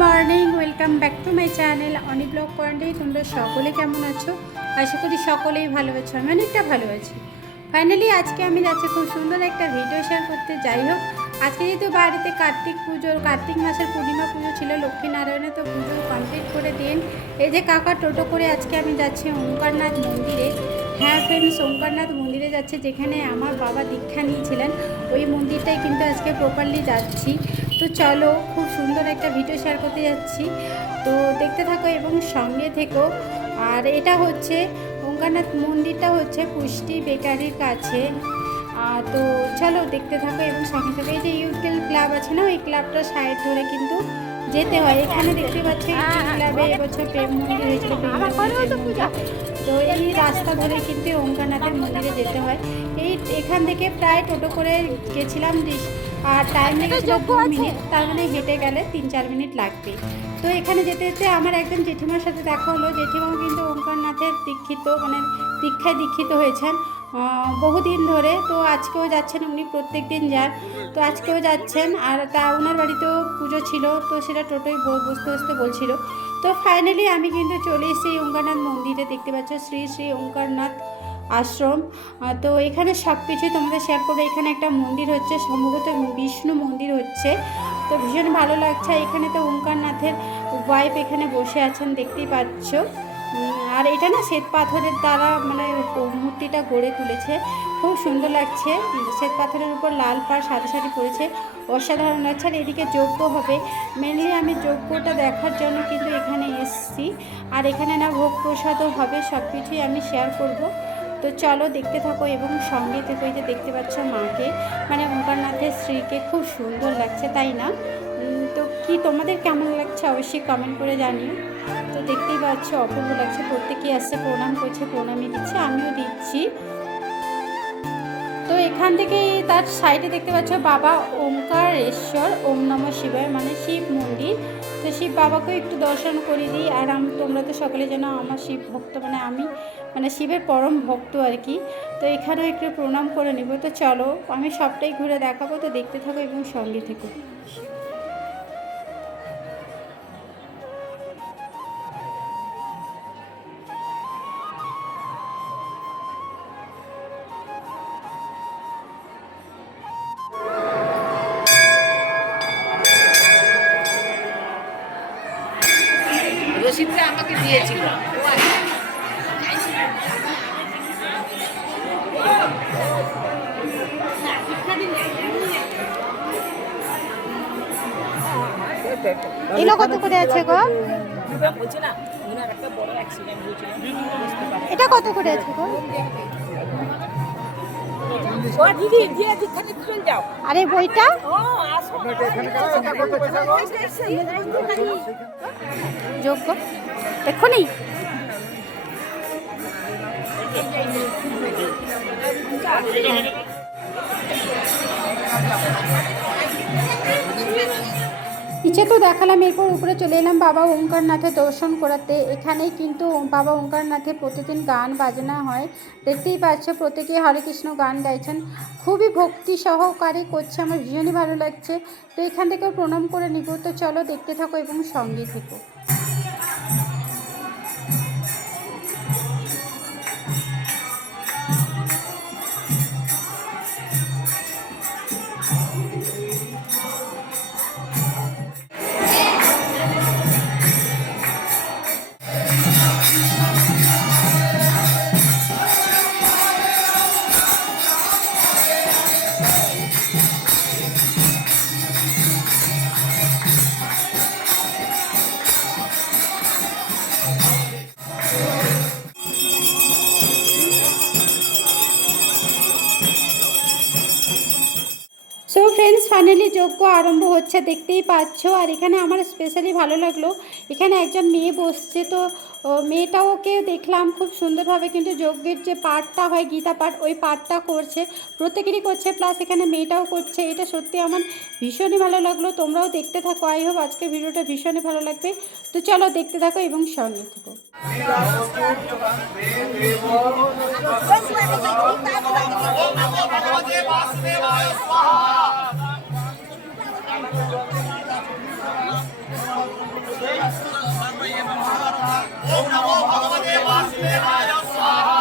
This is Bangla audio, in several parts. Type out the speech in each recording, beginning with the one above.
Morning, welcome back to my channel অনেক ব্লগ পয়েন্টেই তোমরা সকলে কেমন আছো? আশা করি সকলেই ভালো আছো, আমি অনেকটা ভালো আছি। ফাইনালি আজকে আমি যাচ্ছি খুব সুন্দর একটা ভিডিও শেয়ার করতে। যাই হোক, আজকে যেহেতু বাড়িতে কার্তিক পুজো, কার্তিক মাসের পূর্ণিমা পুজো ছিল, লক্ষ্মীনারায়ণে তো পুজো কমপ্লিট করে দিন। এই যে কাকা টোটো করে আজকে আমি যাচ্ছি ওঙ্কারনাথ মন্দিরে। হ্যাঁ ফ্রেন্ডস ওঙ্কারনাথ মন্দিরে যাচ্ছে, যেখানে আমার বাবা দীক্ষা নিয়েছিলেন। ওই মন্দিরটাই কিন্তু আজকে প্রপারলি যাচ্ছি। তো চলো খুব সুন্দর একটা ভিডিও শেয়ার করতে যাচ্ছি। তো দেখতে থাকো এবং সঙ্গে থেকো। আর এটা হচ্ছে ওঙ্কারনাথ মন্দিরটা হচ্ছে পুষ্টি বেকারির কাছে। তো চলো দেখতে থাকো এবং সঙ্গে থেকে। এই যে ইউকেল ক্লাব আছে না ওই ক্লাবটা সাইড ধরে কিন্তু যেতে হয়। এখানে দেখতে পাচ্ছি ক্লাবে এবছর প্রেম মন্দির হয়েছিল। তো এই রাস্তা ধরে কিন্তু ওঙ্কারনাথের মন্দিরে যেতে হয়। এই এখান থেকে প্রায় টোটো করে গেছিলাম আর টাইম লেগেছিল দু মিনিট। তার মানে হেঁটে গেলে তিন চার মিনিট লাগবে। তো এখানে যেতে যেতে আমার একজন জেঠিমার সাথে দেখা হলো। জেঠিমাও কিন্তু ওঙ্কারনাথের দীক্ষিত মানে দীক্ষায় দীক্ষিত হয়েছেন বহুদিন ধরে। তো আজকেও যাচ্ছেন উনি প্রত্যেক দিন যান। তো আজকেও যাচ্ছেন। আর তা ওনার বাড়িতেও পুজো ছিল তো সেটা টোটোয় ব- বসতে বসতে বলছিল। তো ফাইনালি আমি কিন্তু চলে এসেছি ওঙ্কারনাথ মন্দিরে। দেখতে পাচ্ছ শ্রী শ্রী ওঙ্কারনাথ আশ্রম। তো এখানে সব কিছুই তোমাদের শেয়ার করব। এখানে একটা মন্দির হচ্ছে, সম্ভবত বিষ্ণু মন্দির হচ্ছে। তো ভীষণ ভালো লাগছে। এখানে তো ওঙ্কারনাথের ওয়াইফ এখানে বসে আছেন, দেখতেই পাচ্ছ। আর এটা না শ্বেত পাথরের দ্বারা মানে মূর্তিটা গড়ে তুলেছে। খুব সুন্দর লাগছে। শ্বেত পাথরের উপর লাল পাড় সাথে সাথে পড়েছে। অসাধারণ লাগছে। আর এদিকে যজ্ঞ হবে। মেনলি আমি যজ্ঞটা দেখার জন্য কিন্তু এখানে এসেছি। আর এখানে না ভোগ প্রসাদও হবে। সব কিছুই আমি শেয়ার করব। তো চলো দেখতে থাকো এবং সঙ্গে থেকে যে দেখতে পাচ্ছ মাকে। মানে ওঙ্কারনাথের স্ত্রীকে খুব সুন্দর লাগছে, তাই না? তো কি তোমাদের কেমন লাগছে অবশ্যই কমেন্ট করে জানিও। তো দেখতেই পাচ্ছ অপূর্ব লাগছে, প্রত্যেকেই আসছে, প্রণাম করছে, প্রণামই দিচ্ছে, আমিও দিচ্ছি। তো এখান থেকে তার সাইডে দেখতে পাচ্ছ বাবা ওঙ্কারেশ্বর ওম নম শিবায় মানে শিব মন্দির। তো শিব বাবাকেও একটু দর্শন করে দিই। আর আমি, তোমরা তো সকলে জানো, আমার শিব ভক্ত মানে আমি মানে শিবের পরম ভক্ত আর কি। তো এখানেও একটু প্রণাম করে নিব। তো চলো, আমি সবটাই ঘুরে দেখাবো। তো দেখতে থাকো এবং সঙ্গে থেকো। দিয়েছিল। এগুলো কত করে আছে গো? এটা কত করে আছে গো? আরে বইটা? যোগ্য এক্ষুনি। নিচে তো দেখালাম, এরপর উপরে চলে এলাম বাবা ওঙ্কারনাথের দর্শন করাতে। এখানেই কিন্তু বাবা ওঙ্কারনাথের প্রতিদিন গান বাজনা হয়। দেখতেই পাচ্ছ, প্রত্যেকে হরে কৃষ্ণ গান গাইছেন। খুবই ভক্তি সহকারে করছে, আমার ভীষণই ভালো লাগছে। তো এখান থেকেও প্রণাম করে নিব। তো চলো দেখতে থাকো এবং সঙ্গে থেকো। ফাইনালি যজ্ঞ আরম্ভ হচ্ছে, দেখতেই পাচ্ছ। আর এখানে আমার স্পেশালি ভালো লাগল। এখানে একজন মেয়ে বসছে, তো মেয়েটাওকে দেখলাম খুব সুন্দরভাবে, কিন্তু যজ্ঞের যে পাঠটা হয়, গীতা পাঠ, ওই পাঠটা করছে, প্রত্যেকেরই করছে প্লাস এখানে মেয়েটাও করছে। এটা সত্যি আমার ভীষণই ভালো লাগল। তোমরাও দেখতে থাকো। আই হোপ আজকের ভিডিওটা ভীষণই ভালো লাগবে। তো চলো দেখতে থাকো এবং সঙ্গে থাকো। ओम नमो भगवते वासुदेवाय स्वाहा।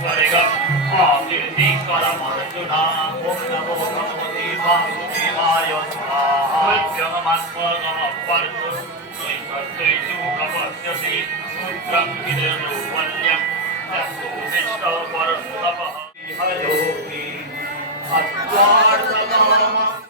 करेगा आगे कर मर्जुना ओम नमो भगवते वासुदेवाय स्वाहा जगमत्मगम पर्जु नैकर्तृषु कपस्यसि सूत्रं किदनुवल्यं तस्सुमिष्टपरस्तपः हयोऽपि अत्वार्थकामः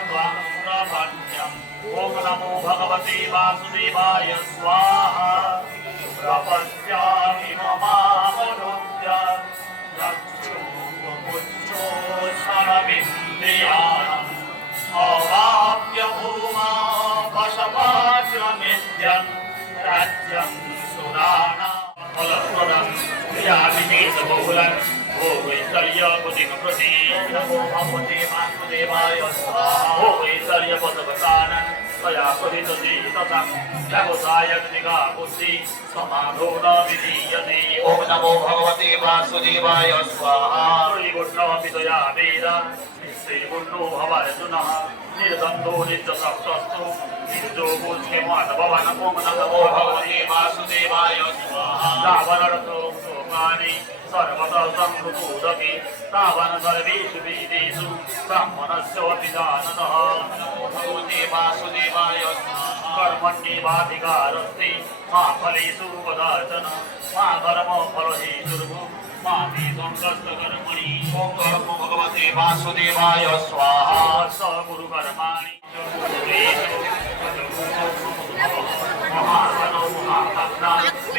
ओम नमो भगवते वासुदेवाय, स्वाहा। प्रपश्यामि ममामनुद्य चक्षुमुच्चो सर्विन्द्रियाणम् अवाप्य भूमा वशपाच नित्यम् राज्यम् सुराणा फलप्रदम् क्रियाविशेषबहुलम् भोगैश्वर्यपतिं प्रति नमो भगवते वासुदेवाय स्वाहा भोगैश्वर्यपदवसानं त्वया परितते तथा व्यवसायनिगा बुद्धि समाधो न विधीयते ॐ नमो भगवते वासुदेवाय स्वाहा श्रीगुण्डमपि त्वया वेद श्रीगुण्डो भवार्जुनः निर्दन्तो नित्यसप्तस्तु नित्यो गुच्छेमाधभवन ॐ नमो नमो भगवते भगवते वासुदेवाय स्वाहा रावणरतो शोकानि सर्वतः संहृतोदपि रावण सर्वेषु वेदेषु ब्राह्मणस्योऽपि जानतः भगवते वासुदेवाय स्वाहा कर्मण्येवाधिकारस्ति मा फलेषु कदाचन मा कर्मफलहेतुर्भु मा मे सङ्कष्टकर्मणि ॐ नमो भगवते वासुदेवाय स्वाहा स गुरुकर्माणि महासनो महासन्ना निर्वेदामि ॐ नमो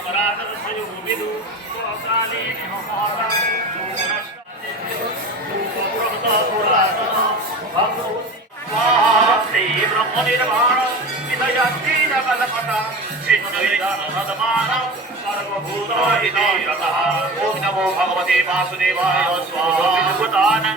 प्राप्तो श्रीमगराजर्षयो विदु स्वकाले निहमाता श्री ब्रह्म निर्माण विदयन्ति सकलमता श्रीमदविधानसदमान सर्वभूताहितायतः ॐ नमो भगवते वासुदेवाय स्वाहा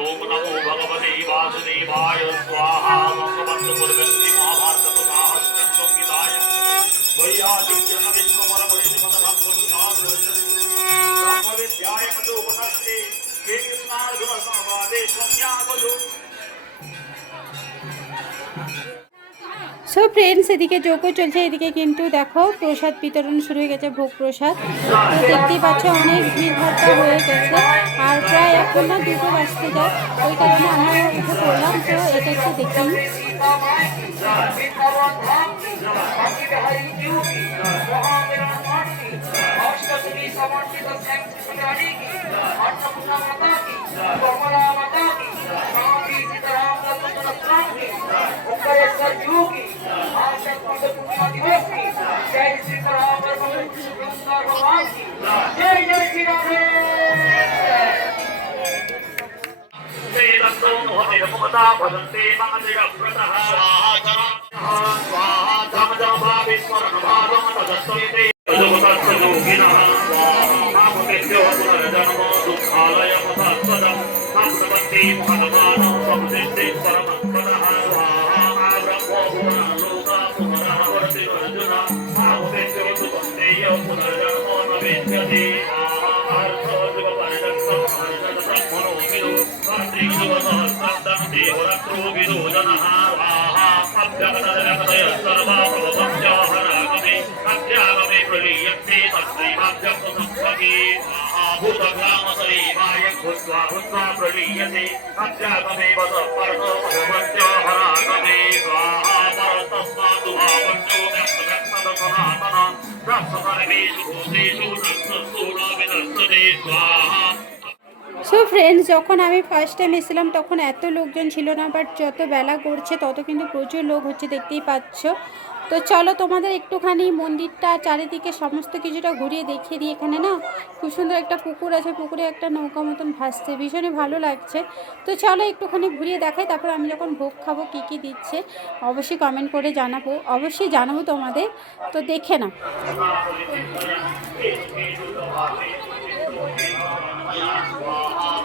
ওম নমো ভগবতে বাসুদেবায় স্বাহা মঙ্গবন্ধ করবেন শ্রী মহাভারত সাহস্র সংগীতায় বৈয়াদিত্য নবীন্দ্র পরমরিষ পদভাগ বন্ধু নাম রয়েছে সকলে ধ্যায় মতো উপনাস্তি সো ফ্রেন্ডস এদিকে যজ্ঞ চলছে, এদিকে কিন্তু দেখো প্রসাদ বিতরণ শুরু হয়ে গেছে, ভোগ প্রসাদ। তো দেখতেই পাচ্ছ, অনেক ভিড় ভাট্টা হয়ে গেছে। আর প্রায় এখন না দুটো বাজতে যায়, ওই কারণে আমরা পড়লাম, তো এটা একটু দেখি। माता माई पिता धाम भक्ति बिहारी जीव की महाविराट पाठ की अष्टमी समर्पित स्वयं सुंदरानी की अष्टपुरा माता की कमला माता की स्वामी सीताराम दत्त की ओंकारेश्वर जीव की निरमुता भजन्ते मम जगद्व्रतः स्वाहा धमजमभाविस्मरणभावं तदस्ते रजमुतत्सजोगिनः मामुपेभ्यो पुनर्जन्मो दुःखालयं तत्पदं मां प्रपन्ति भगवानं समुदेते परमं पदः स्वाहा मा ब्रह्मो भुवनलोका पुनरः वर्ति अर्जुन मामुपेभ्यो सुपन्तेय पुनर्जन्मो न विद्यते प्रलीयते अध्यात्मेव परतो भगवत्यो हरागमे स्वाहा परतस्मातु भावन्यो व्यक्तव्यक्तदसनातन ब्रह्मसर्वेषु भूतेषु नस्तस्थूलो विनस्तते स्वाहा সো ফ্রেন্ডস যখন আমি ফার্স্ট টাইম এসেছিলাম, তখন এত লোকজন ছিল না বাট যত বেলা করছে তত কিন্তু প্রচুর লোক হচ্ছে, দেখতেই পাচ্ছ। তো চলো তোমাদের একটুখানি মন্দিরটা চারিদিকে সমস্ত কিছুটা ঘুরিয়ে দেখিয়ে দিই এখানে, না? খুব সুন্দর একটা পুকুর আছে, পুকুরে একটা নৌকা মতন ভাসছে, ভীষণই ভালো লাগছে। তো চলো একটুখানি ঘুরিয়ে দেখাই, তারপর আমি যখন ভোগ খাব, কী কী দিচ্ছে, অবশ্যই কমেন্ট করে জানাব, অবশ্যই জানাব তোমাদের। তো দেখে না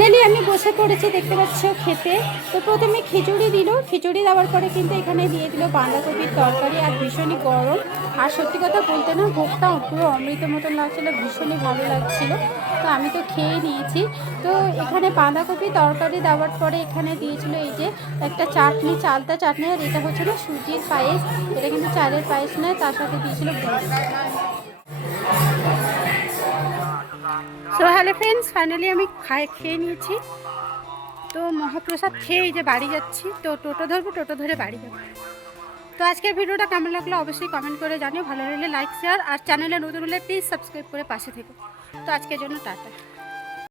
নেলি আমি বসে পড়েছি, দেখতে পাচ্ছ খেতে। তো প্রথমে খিচুড়ি দিল। খিচুড়ি দেওয়ার পরে কিন্তু এখানে দিয়ে দিল বাঁধাকপির তরকারি আর ভীষণই গরম। আর সত্যি কথা বলতে না, ভোগটা পুরো অমৃত মতন লাগছিল, ভীষণই ভালো লাগছিল। তো আমি তো খেয়ে নিয়েছি। তো এখানে বাঁধাকপি তরকারি দেওয়ার পরে এখানে দিয়েছিল এই যে একটা চাটনি, চালতা চাটনি। আর এটা হচ্ছিল সুজির পায়েস। এটা কিন্তু চালের পায়েস নয়, তার সাথে দিয়েছিল সো হ্যালো ফ্রেন্ডস ফাইনালি আমি খাই, খেয়ে নিয়েছি। তো মহাপ্রসাদ খেয়ে এই যে বাড়ি যাচ্ছি, তো টোটো ধরবো, টোটো ধরে বাড়ি যাব। তো আজকের ভিডিওটা কেমন লাগল অবশ্যই কমেন্ট করে জানিও। ভালো লাগলে লাইক শেয়ার আর চ্যানেলে নতুন হলে প্লিজ সাবস্ক্রাইব করে পাশে থেকো। তো আজকের জন্য টাটা।